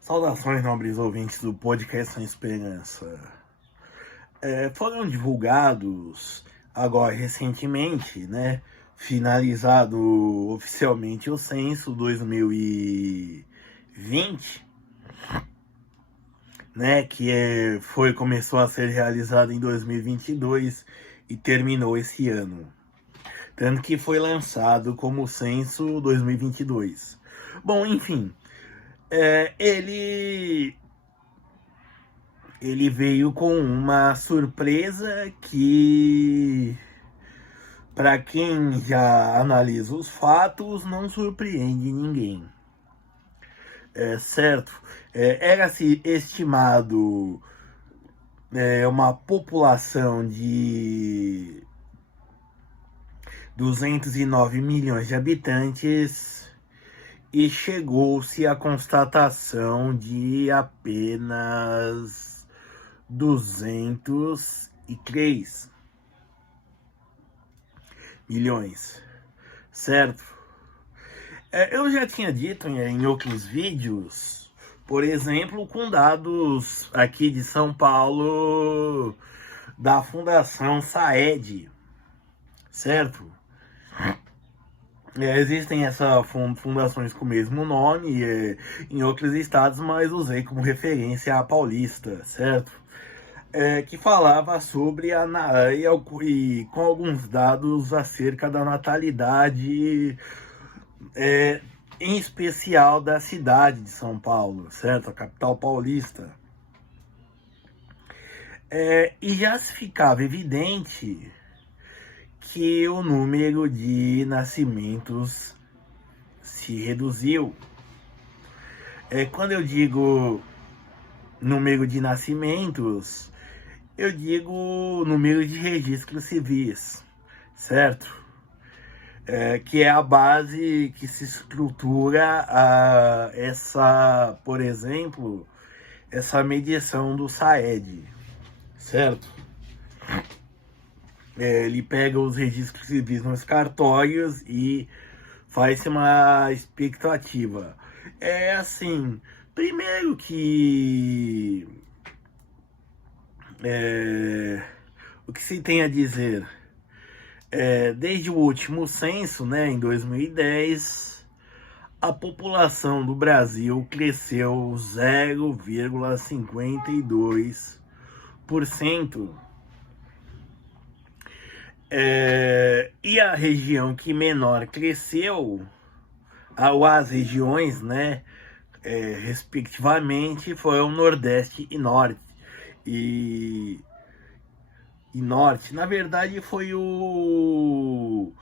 Saudações, nobres ouvintes do podcast Sem Esperança. Foram divulgados agora recentemente, né, finalizado oficialmente o censo 2020, né, começou a ser realizado em 2022 e terminou esse ano. Tanto que foi lançado como censo 2022. Bom, enfim, ele veio com uma surpresa que, para quem já analisa os fatos, não surpreende ninguém. Certo? Era-se estimado uma população de 209 milhões de habitantes e chegou-se à constatação de apenas 203 milhões, certo? Eu já tinha dito em outros vídeos, por exemplo, com dados aqui de São Paulo, da Fundação Saed, certo? Existem essas fundações com o mesmo nome em outros estados, mas usei como referência a paulista, certo? Que falava sobre e com alguns dados acerca da natalidade, em especial da cidade de São Paulo, certo? A capital paulista. E já se ficava evidente que o número de nascimentos se reduziu. Quando eu digo número de nascimentos, eu digo número de registros civis, certo? Que é a base que se estrutura por exemplo, essa medição do SAED, certo? Ele pega os registros civis nos cartórios e faz uma expectativa. Assim, primeiro que o que se tem a dizer, desde o último censo, né, em 2010, a população do Brasil cresceu 0,52%. E a região que menor cresceu, as regiões, né, respectivamente, foram Nordeste e Norte. E Norte, na verdade, foi o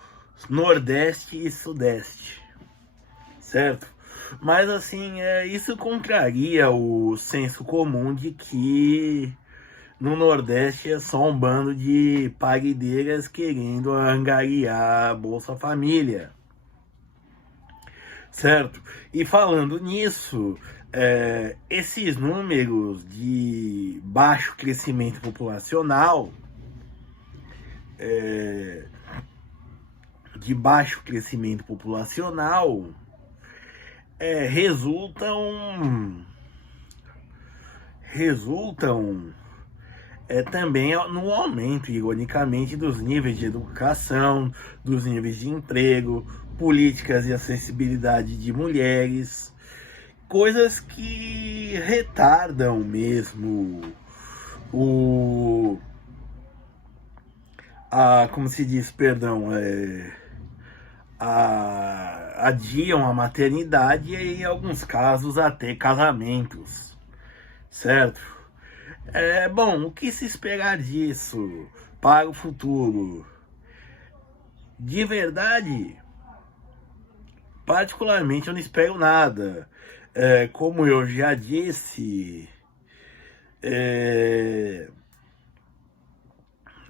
Nordeste e Sudeste, certo? Mas assim, isso contraria o senso comum de que no Nordeste é só um bando de parideiras querendo angariar a Bolsa Família, certo? E falando nisso, esses números de baixo crescimento populacional, resultam também no aumento, ironicamente, dos níveis de educação, dos níveis de emprego, políticas de acessibilidade de mulheres, coisas que retardam mesmo como se diz, perdão, adiam a maternidade e, em alguns casos, até casamentos, certo? Bom, o que se esperar disso para o futuro? De verdade, particularmente, eu não espero nada. Como eu já disse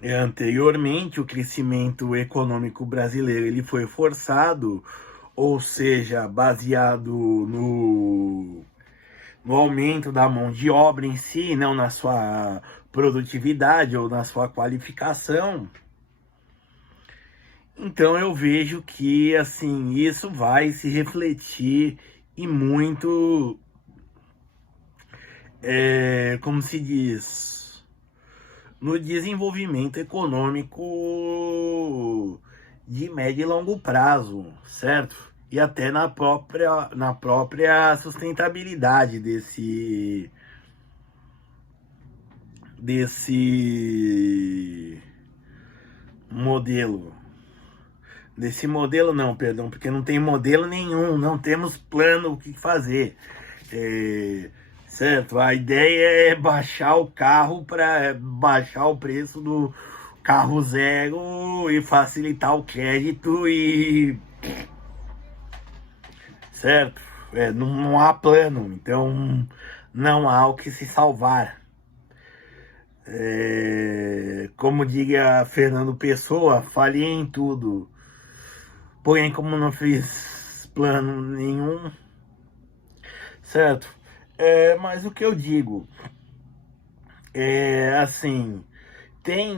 anteriormente, o crescimento econômico brasileiro ele foi forçado, ou seja, baseado no aumento da mão de obra em si, não na sua produtividade ou na sua qualificação. Então eu vejo que assim isso vai se refletir e muito como se diz, no desenvolvimento econômico de médio e longo prazo, certo? E até na própria sustentabilidade desse modelo. Desse modelo não, perdão, porque não tem modelo nenhum, não temos plano o que fazer. Certo? A ideia é baixar o carro para baixar o preço do carro zero e facilitar o crédito e certo? Não há plano, então não há o que se salvar. Como diria Fernando Pessoa, falhei em tudo. Porém, como não fiz plano nenhum, certo? Mas o que eu digo é assim, tem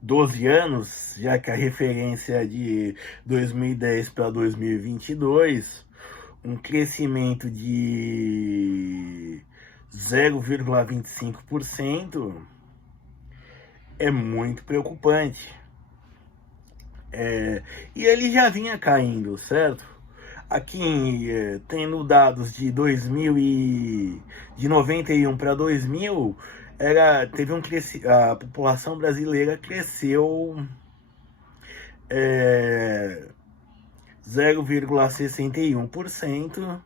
12 anos, já que a referência é de 2010 para 2022, um crescimento de 0,25% é muito preocupante. E ele já vinha caindo, certo? Aqui, tendo dados de 91 para 2000, teve a população brasileira cresceu 0,61%,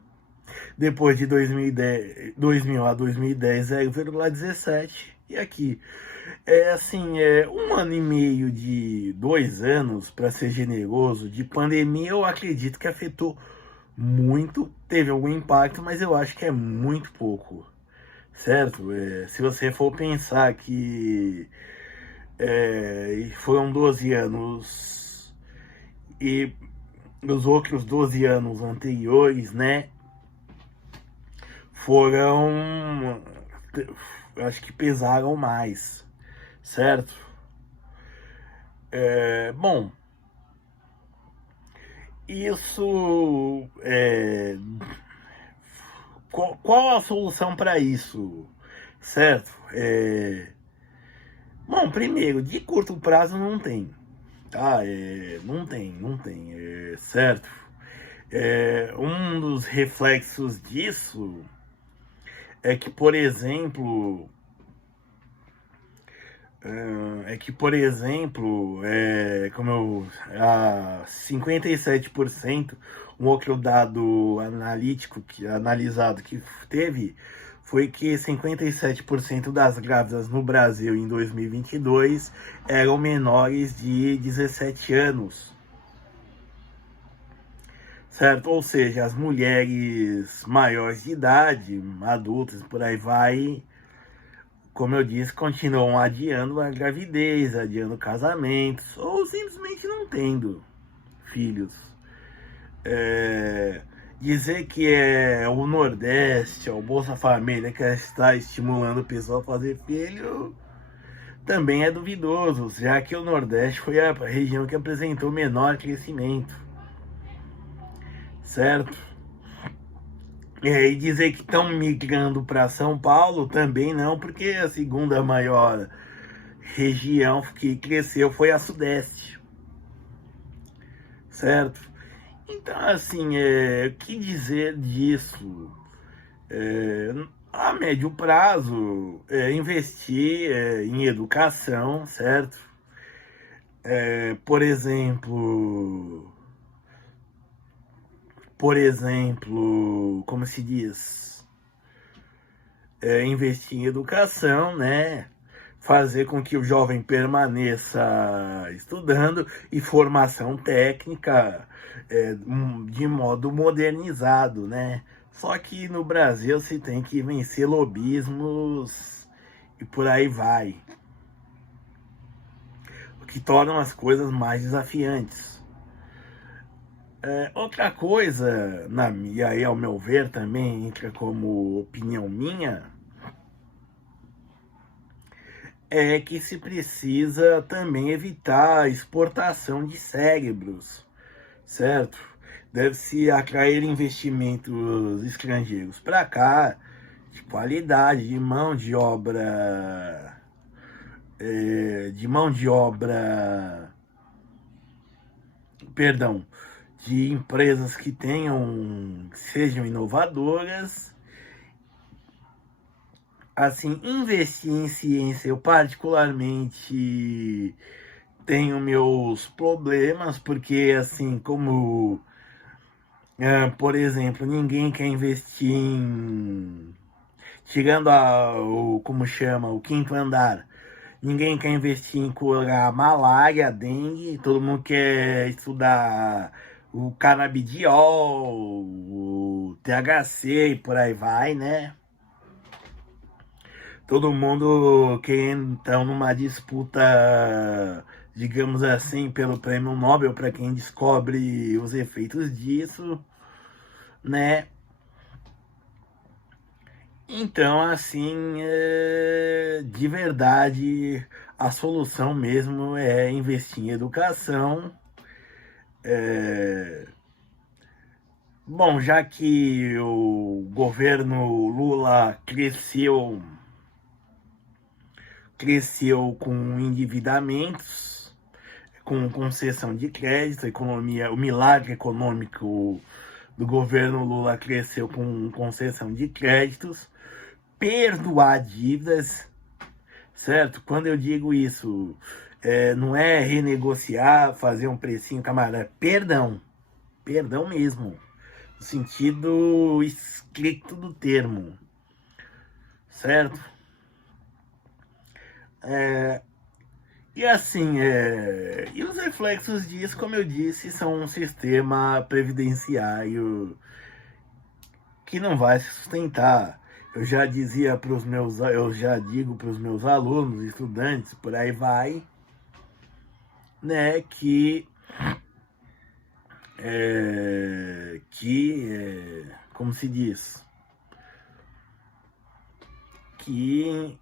depois de 2000 a 2010, 0,17%, e aqui assim, um ano e meio de 2 anos, para ser generoso, de pandemia, eu acredito que afetou muito, teve algum impacto, mas eu acho que é muito pouco, certo? Se você for pensar que foram 12 anos e os outros 12 anos anteriores, né, foram, acho que pesaram mais, certo? Bom, isso qual a solução para isso, certo? Bom, primeiro, de curto prazo não tem, tá? Não tem, certo? Um dos reflexos disso é que, por exemplo, como 57%, um outro dado analisado que teve, foi que 57% das grávidas no Brasil em 2022 eram menores de 17 anos, certo? Ou seja, as mulheres maiores de idade, adultas, por aí vai, como eu disse, continuam adiando a gravidez, adiando casamentos, ou simplesmente não tendo filhos. Dizer que é o Nordeste, o Bolsa Família que está estimulando o pessoal a fazer filho, também é duvidoso, já que o Nordeste foi a região que apresentou menor crescimento, certo? E dizer que estão migrando para São Paulo também não, porque a segunda maior região que cresceu foi a Sudeste, certo? Então, assim, o que dizer disso? A médio prazo, investir em educação, certo? Por exemplo, como se diz? Investir em educação, né? Fazer com que o jovem permaneça estudando e formação técnica de modo modernizado, né? Só que no Brasil se tem que vencer lobismos e por aí vai, o que torna as coisas mais desafiantes. Outra coisa, e aí ao meu ver também entra como opinião minha, é que se precisa também evitar a exportação de cérebros, certo? Deve-se atrair investimentos estrangeiros para cá, de qualidade, de mão de obra, perdão, de empresas que sejam inovadoras. Assim, investir em ciência, eu particularmente tenho meus problemas, porque assim, por exemplo, ninguém quer investir tirando como chama, o quinto andar, ninguém quer investir em curar a malária, a dengue, todo mundo quer estudar o canabidiol, o THC e por aí vai, né? Todo mundo querendo então numa disputa, digamos assim, pelo prêmio Nobel para quem descobre os efeitos disso, né? Então, assim, de verdade, a solução mesmo é investir em educação. É, bom, já que o governo Lula cresceu com endividamentos, com concessão de crédito, o milagre econômico do governo Lula cresceu com concessão de créditos, perdoar dívidas, certo? Quando eu digo isso, não é renegociar, fazer um precinho, camarada, perdão mesmo, no sentido estricto do termo, certo? E assim, e os reflexos disso, como eu disse, são um sistema previdenciário que não vai se sustentar. Eu já digo para os meus alunos, estudantes, por aí vai, né, como se diz, que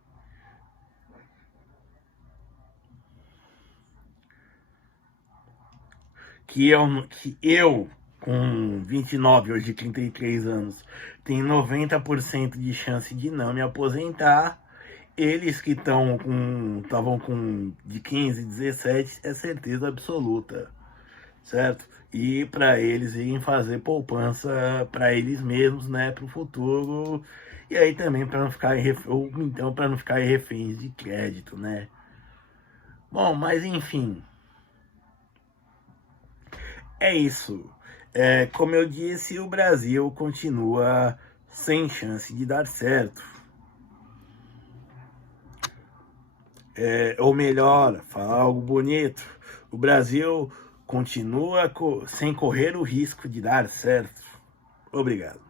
eu com 29, hoje 33 anos, tenho 90% de chance de não me aposentar. Eles que estavam com de 15, 17, é certeza absoluta, certo? E para eles irem fazer poupança para eles mesmos, né, para o futuro. E aí também para não ficarem para não ficarem reféns de crédito, né? Bom, mas enfim, é isso. Como eu disse, o Brasil continua sem chance de dar certo. Ou melhor, falar algo bonito, o Brasil continua sem correr o risco de dar certo. Obrigado.